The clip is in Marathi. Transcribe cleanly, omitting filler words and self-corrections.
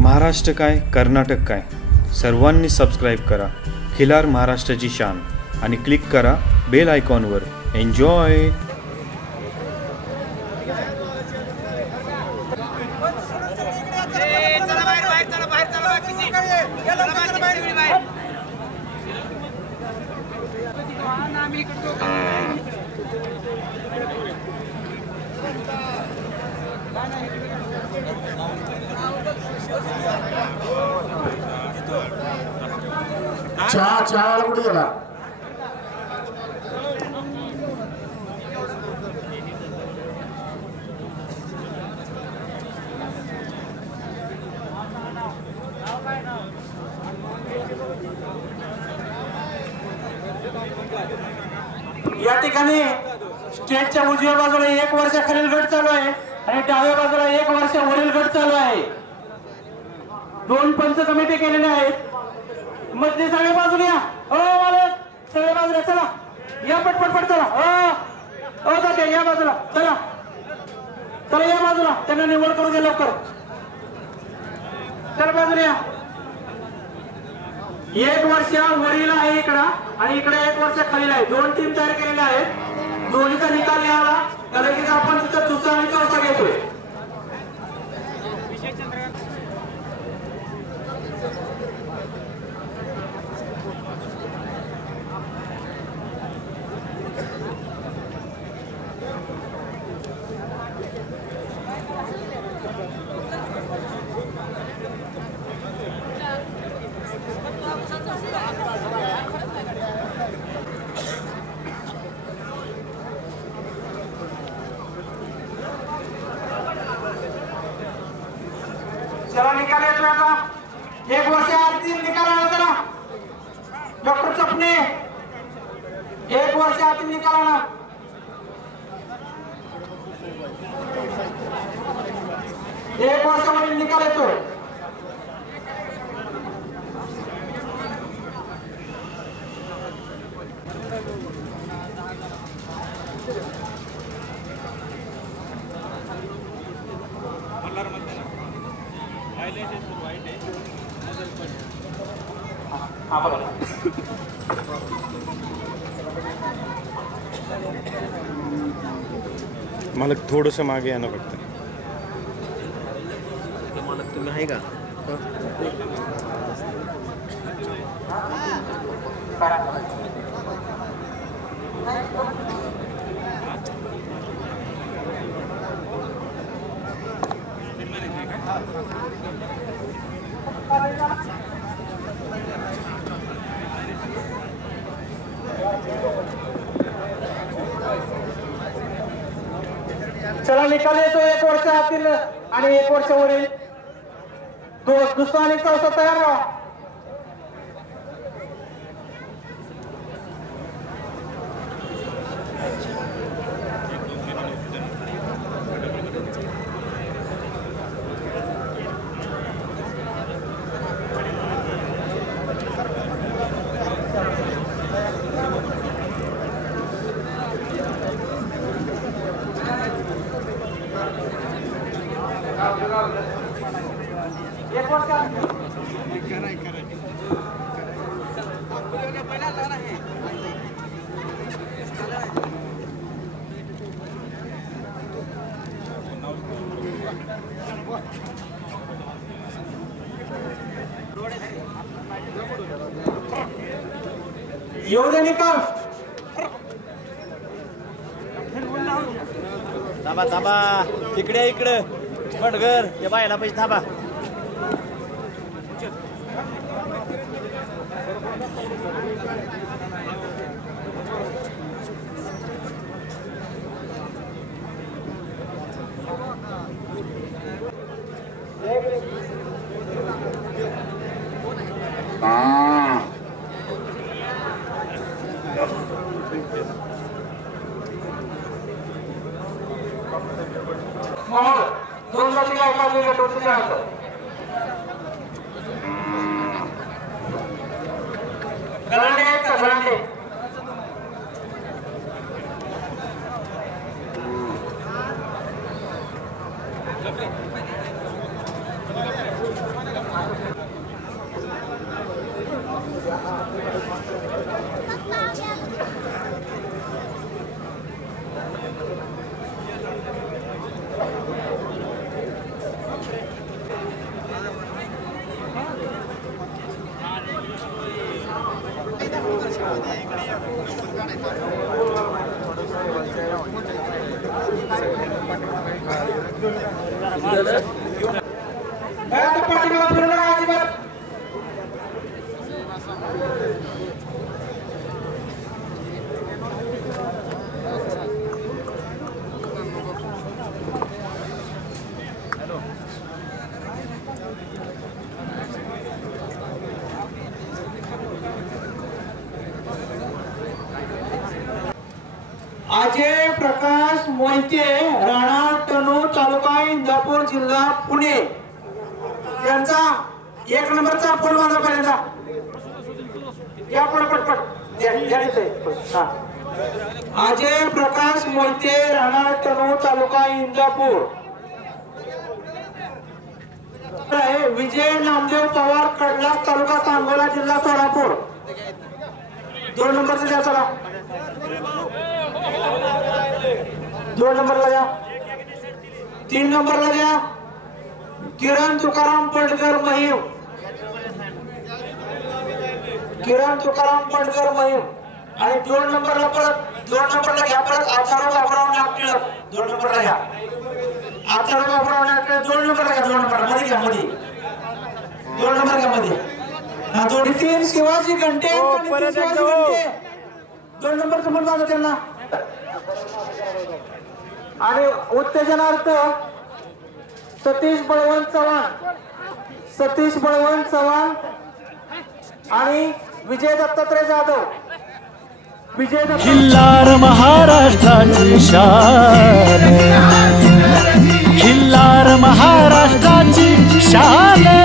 महाराष्ट्र काय कर्नाटक काय सर्वांनी सबस्क्राईब करा खिलार महाराष्ट्राची शान आणि क्लिक करा बेल आयकॉनवर. एन्जॉय. चहा कुठे गेला? या ठिकाणी स्टेजच्या उजव्या बाजूला 1 वर्षाखालील गट चालू आहे आणि डाव्या बाजूला 1 वर्षावरील गट चालू आहे. 2 पंच कमिटी केलेल्या आहेत. मध्ये सगळे बाजूला या. मालक सगळे बाजूला चला. या पटपट चला. तात्या या बाजूला चला. चला या बाजूला. त्यांना निवड करून द्या लवकर. चला बाजूला या. 1 वर्षावरील आहे इकडं आणि इकडे 1 वर्षाखालील आहे. 2 टीम तयार केलेल्या आहेत. दोन्हीचा निकाल यावा कारण की आपण तिथं दुसरा आणि चौथा घेतोय. चला निकाल येतोय आता. 1 वर्ष आतील निकाल आला. चला डॉक्टर चपणे 1 वर्ष आतील निकाल आला. एक वर्षावरील निकाल येतोय. मला थोडंसं मागे या ना फक्त. मालक तुम्ही आहे का? चला निकाल येतो. 1 वर्ष आतील आणि 1 वर्षावरील. दुसरा आणि चौथा तयार राहा. येऊ दे निकाल. थांबा इकडे पडगर या बायला पैसे थांबा. दोन जाती काय काढलेल्या टोचल्या असतात. गलांडे आहेत का गलांडे? पाठीमागे फिरू नका अजिबात. अजय प्रकाश मोहिते, राणा टणू, तालुका इंदापूर, जिल्हा पुणे यांचा 1 नंबरचा फोन माझा पर्यंत या पटपट अजय प्रकाश मोहिते, राणा टणू, तालुका इंदापूर. विजय नामदेव पवार, कडलास, तालुका सांगोला, जिल्हा सोलापूर. 2 नंबरचा द्या चला. 2 नंबरला द्या. 3 नंबरला द्या किरण तुकाराम पडकर महिम. किरण तुकाराम पडकर महिम. आणि 2 नंबरला परत 2 नंबरला घ्या परत आचार्य बाबुराव नागटिळ. 2 नंबरला घ्या आचार्य बाबुराव नागटिळ. 2 नंबरला घ्या. 2 नंबर मध्ये घ्या मध्ये. 2 नंबर घ्या मध्ये. हा 2 शिवाजी घंटे. 2 नंबरचं पण झालं त्यांना. आणि उत्तेजनार्थ सतीश बळवंत चव्हाण. सतीश बळवंत चव्हाण आणि विजय दत्तात्रय जाधव. विजय खिल्लार महाराष्ट्राची शान, खिल्लार महाराष्ट्राची शान.